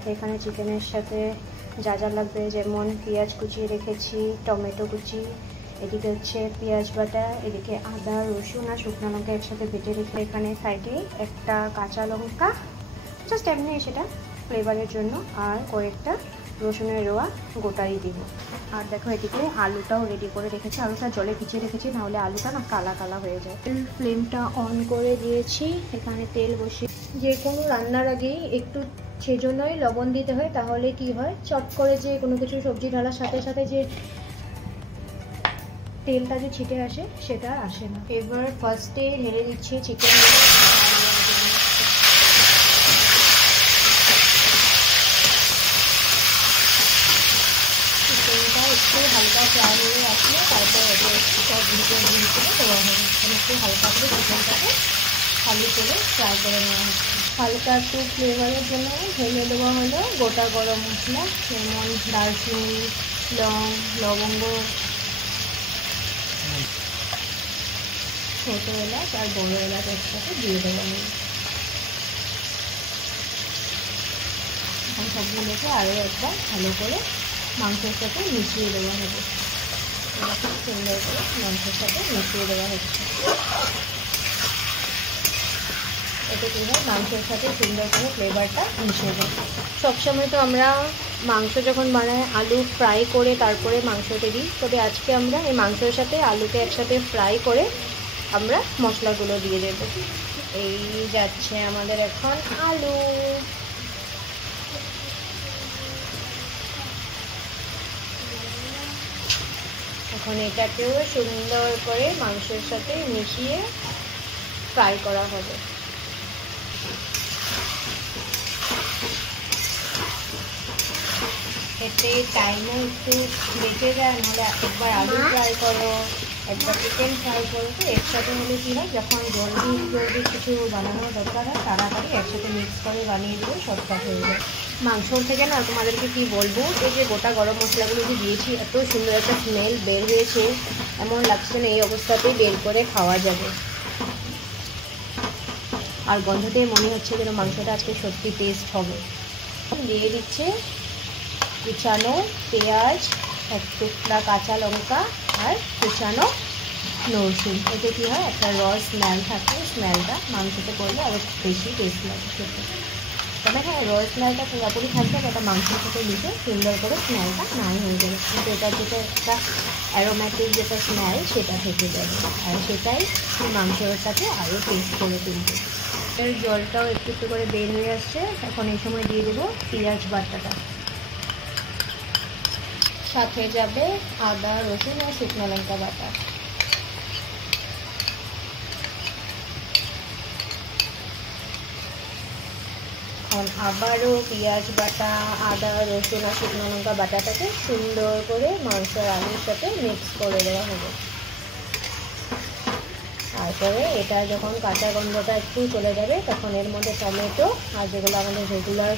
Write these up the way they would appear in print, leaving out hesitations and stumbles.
সাথে এখানে চিকেনের সাথে যা যা লাগবে, যেমন পেঁয়াজ কুচিয়ে রেখেছি, টমেটো কুচি, এদিকে হচ্ছে পেঁয়াজ বাটা, এদিকে আদা রসুন আর শুকনো লঙ্কা একসাথে বেটে রেখে, এখানে সাইডে একটা কাঁচা লঙ্কা জাস্ট এমনি সেটা ফ্লেভারের জন্য, আর কয়েকটা রসুনের রোয়া গোটাই দিব। আর দেখো এদিকে আলুটাও রেডি করে রেখেছি, আলুটা জলে ভিজিয়ে রেখেছি, নাহলে আলুটা না কালা কালা হয়ে যায়। ফ্লেমটা অন করে দিয়েছি, এখানে তেল বসিয়ে, যে কোনো রান্নার আগেই একটু সেজন্যই লবণ দিতে হয়, তাহলে কি হয় চট করে যে কোনো কিছু সবজি ঢালার সাথে সাথে যে তেলটা যে ছিটে আসে সেটা আসে না। এবার ফার্স্টে ঢেলে দিচ্ছি চিকেন, চিকেনটা একটু হালকা ফ্রাই হয়ে আসলে তারপর সব ভিজে দেওয়া হবে। একটু হালকা করে চিকেনটাকে খালি করে ফ্রাই করে নেওয়া হচ্ছে। হালকা একটু ফ্লেভারের জন্য ঢেলে দেওয়া হলো গোটা গরম মশলা, যেমন দারচিনি, লবঙ্গ, ছোটো এলাচ আর বড়ো এলাচ একসাথে দিয়ে দেওয়া হলো। এখন সবগুলোকে আরও একবার ভালো করে মাংসের সাথে মিশিয়ে দেওয়া হবে। এটা খুব সুন্দর করে মাংসের সাথে মিশিয়ে দেওয়া হচ্ছে। এতে কী হয়, মাংসের সাথে সুন্দর করে ফ্লেভারটা মিশে যায়। সবসময় তো আমরা মাংস যখন বানাই আলু ফ্রাই করে তারপরে মাংসতে দিই, তবে আজকে আমরা এই মাংসের সাথে আলুকে একসাথে ফ্রাই করে আমরা মশলাগুলো দিয়ে দেবো। এই যাচ্ছে আমাদের এখন আলু। এখন এটাকেও সুন্দর করে মাংসের সাথে মিশিয়ে ফ্রাই করা হবে। এতে টাইমও একটু বেঁচে যায়, নাহলে একবার আলু ফ্রাই করো, একবার চিকেন ফ্রাই করো, তো একসাথে হলে কী হয়, যখন জলদি জলদি কিছু বানানোর দরকার হয় তাড়াতাড়ি একসাথে মিক্স করে বানিয়ে দিলে শর্টকাট হয়ে যায়। মাংসর থেকে না তোমাদেরকে কি বলবো, এই যে গোটা গরম মশলাগুলো যে দিয়েছি, এত সুন্দর একটা স্মেল বের হয়েছে, এমন লাগছে না এই অবস্থাতেই বের করে খাওয়া যাবে। আর গন্ধতেই মনে হচ্ছে যেন মাংসটা আজকে সত্যি টেস্ট হবে। দিয়ে দিচ্ছে কুচানো পেঁয়াজ, এক টুকরা কাঁচা লঙ্কা আর কুচানো রসুন। এতে কী হয়, একটা র স্মেল থাকে, স্মেলটা মাংসতে করলে আরও বেশি টেস্ট লাগে খেতে। তবে হ্যাঁ, র স্মেলটা পুরোপুরি থাকবে, এটা মাংসের সাথে দিতে সুন্দর করে স্মেলটা নাই হয়ে যাবে, কিন্তু এটার যেটা একটা অ্যারোম্যাটিক যেটা স্মেল সেটা থেকে যাবে, আর সেটাই মাংসটাকে আরও টেস্ট করে তুলবে। এর জলটাও একটু একটু করে বের হয়ে আসছে। এখন এই সময় দিয়ে দেবো পেঁয়াজ বাটাটা, সাথে যাবে আদা রসুন আর শুকনো লঙ্কা বাটা। এখন আবারও পেঁয়াজ বাটা, আদা রসুন আর শুকনো লঙ্কা বাটাটাকে সুন্দর করে মাংসের আলুর সাথে মিক্স করে দেওয়া হবে। তারপরে এটা যখন কাঁচা গন্ধটা একটু চলে যাবে, তখন এর মধ্যে টমেটো আর যেগুলো আমাদের রেগুলার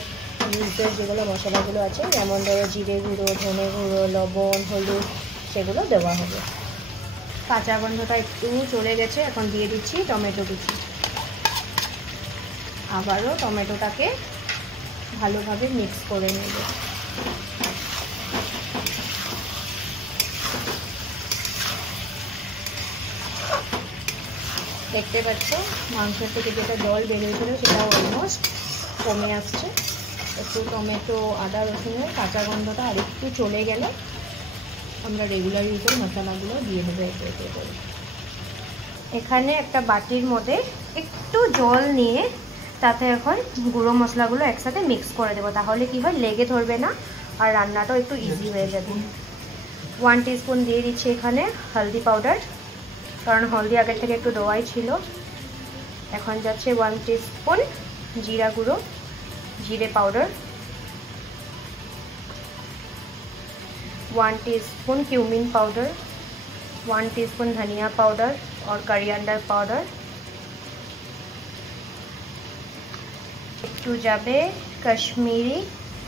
ইউজের যেগুলো মশলাগুলো আছে, যেমন ধরো জিরে গুঁড়ো, ধনে গুঁড়ো, লবণ, হলুদ, সেগুলো দেওয়া হবে। কাঁচা গন্ধটা একটু চলে গেছে, এখন দিয়ে দিচ্ছি টমেটো কুচি। আবারও টমেটোটাকে ভালোভাবে মিক্স করে নেব। দেখতে পাচ্ছ মাংসের থেকে যেটা জল বেরিয়েছিল সেটা অলমোস্ট কমে আসছে। একটু টমেটো আদা রসুনের কাঁচা গন্ধটা আর একটু চলে গেলে আমরা রেগুলার ইউজের মশলাগুলো দিয়ে দেবো এতে এতে করে। এখানে একটা বাটির মধ্যে একটু জল নিয়ে তাতে এখন গুঁড়ো মশলাগুলো একসাথে মিক্স করে দেবো, তাহলে কি হয়, লেগে ধরবে না আর রান্নাটাও একটু ইজি হয়ে যাবে। 1 টিস্পুন দিয়ে দিচ্ছি এখানে হলদি পাউডার, কারণ হলদি আগের থেকে একটু দেওয়াই ছিল। এখন যাচ্ছে 1 টিস্পুন জিরা গুঁড়ো, জিরে powder, 1 teaspoon cumin powder, 1 teaspoon धनिया पाउडर और करियांडर पाउडर, একটু যাবে কাশ্মীরি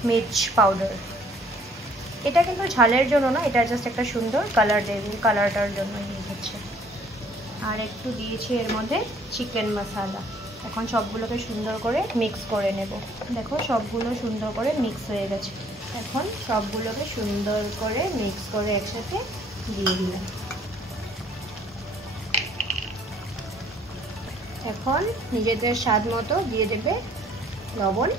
মির্চ পাউডার। এটা কিন্তু ঝালের জন্য না, এটা জাস্ট একটা সুন্দর কালার দেবে, কালারটার জন্য ইউজ হচ্ছে। আর একটু দিয়েছি এর মধ্যে চিকেন মশলা। এখন সবগুলোকে সুন্দর করে মিক্স করে নেব। দেখো সবগুলো সুন্দর করে মিক্স হয়ে গেছে। এখন সবগুলোকে সুন্দর করে মিক্স করে একসাথে দিয়ে দিলাম। এখন নিজেদের স্বাদ মতো দিয়ে দেবে লবণ।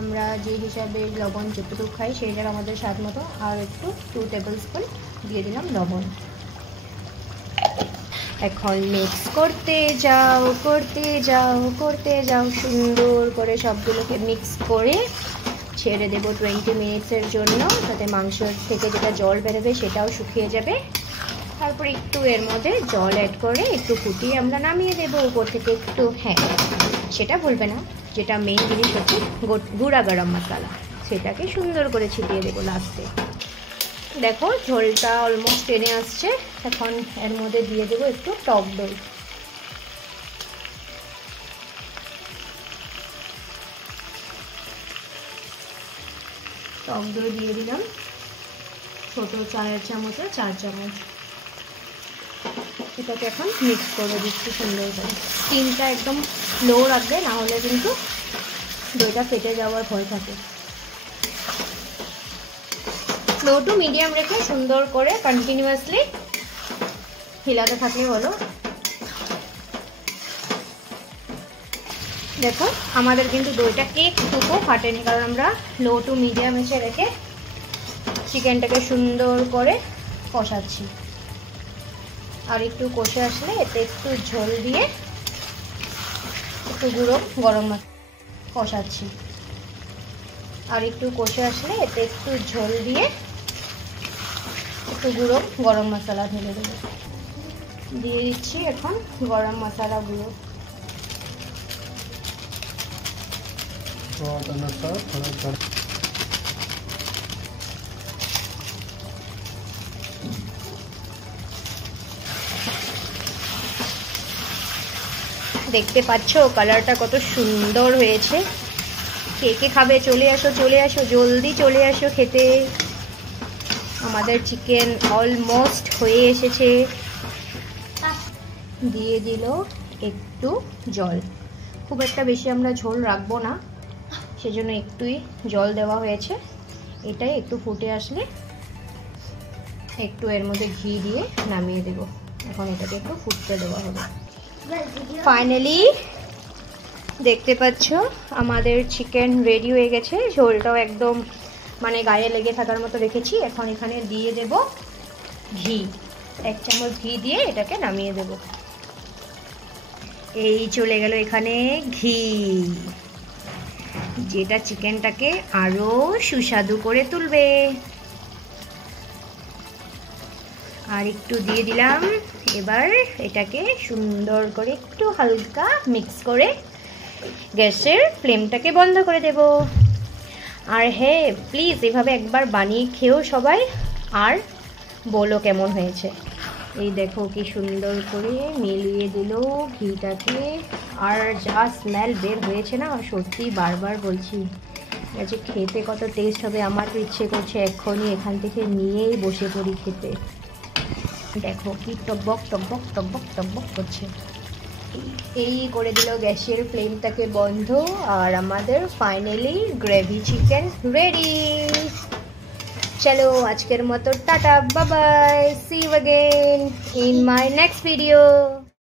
আমরা যে হিসাবে লবণ যতটুকু খাই সেইটার আমাদের স্বাদ মতো আর একটু 2 টেবিল স্পুন দিয়ে দিলাম লবণ। এখন মিক্স করতে যাও করতে যাও করতে যাও, সুন্দর করে সবগুলোকে মিক্স করে ছেড়ে দেব 20 মিনিটসের জন্য, যাতে মাংস থেকে যেটা জল বেরোবে সেটাও শুকিয়ে যাবে। তারপর একটু এর মধ্যে জল অ্যাড করে একটু ফুটিয়ে আমরা নামিয়ে দেবো উপর থেকে একটু। হ্যাঁ, সেটা ভুলবে না, যেটা মেইন জিনিস হচ্ছে গুঁড়া গরম মশলা, সেটাকে সুন্দর করে ছিটিয়ে দেবো লাস্টে। দেখো ঝোলটা অলমোস্ট টেনে আসছে। এখন এর মধ্যে দিয়ে দেবো একটু টক দই। টক দই দিয়ে দিলাম ছোট চায়ের চামচে 4 চামচ। এটাকে এখন মিক্স করে দিচ্ছি সুন্দর করে। স্টিমটা একদম লো রাখবে, না হলে কিন্তু দইটা ফেটে যাওয়ার ভয় থাকে। লো টু মিডিয়াম রেখে সুন্দর করে কন্টিনিউয়াসলি হিলাতে থাকলে হলো। দেখো আমাদের কিন্তু দইটা একটুকু ফাটেনি, কারণ আমরা লো টু মিডিয়াম এসে রেখে চিকেনটাকে সুন্দর করে কষাচ্ছি। আর একটু কষে আসলে এতে একটু ঝোল দিয়ে একটু গুঁড়ো গরম মশলা কষাচ্ছি। আর একটু কষে আসলে এতে একটু ঝোল দিয়ে একটু গুঁড়ো গরম মশলা ঢেলে দেবো। দিয়ে দিচ্ছি এখন গরম মশলা গুঁড়ো। দেখতে পাচ্ছ কালারটা কত সুন্দর হয়েছে। কে কে খাবে চলে আসো, চলে আসো, জলদি চলে আসো খেতে। আমাদের চিকেন অলমোস্ট হয়ে এসেছে। দিয়ে দিল একটু জল, খুব একটা বেশি আমরা ঝোল রাখবো না, সেজন্য একটুই জল দেওয়া হয়েছে। এটাই একটু ফুটে আসলে একটু এর মধ্যে ঘি দিয়ে নামিয়ে দেব। এখন এটাকে একটু ফুটতে দেওয়া হবে। ফাইনালি দেখতে পাচ্ছ আমাদের চিকেন রেডি হয়ে গেছে। ঝোলটাও একদম মানে গায়ে লেগে থাকার মতো রেখেছি। এখন এখানে দিয়ে দেব ঘি, 1 চামচ ঘি দিয়ে এটাকে নামিয়ে দেব। এই চলে গেল এখানে ঘি, যেটা চিকেনটাকে আরো সুস্বাদু করে তুলবে। আর একটু দিয়ে দিলাম। এবার এটাকে সুন্দর করে একটু হালকা মিক্স করে গ্যাসের ফ্লেমটাকে বন্ধ করে দেব। আর হ্যাঁ, প্লিজ এভাবে একবার বানিয়ে খেও সবাই, আর বলো কেমন হয়েছে। এই দেখো কি সুন্দর করে মিলিয়ে দিল ঘিটাকে, আর যা স্মেল বের হয়েছে না, সত্যি বারবার বলছি যে খেতে কত টেস্ট হবে। আমার তো ইচ্ছে করছে এক্ষুনি এখান থেকে নিয়েই বসে পড়ি খেতে। দেখো কি টকবক টকবক টকবক টকবক করছে। এই করে দিল গ্যাসের ফ্লেমটাকে বন্ধ, আর আমাদের ফাইনালি গ্রেভি চিকেন রেডি। চলো আজকের মতো tata, bye bye, see you again in my next video।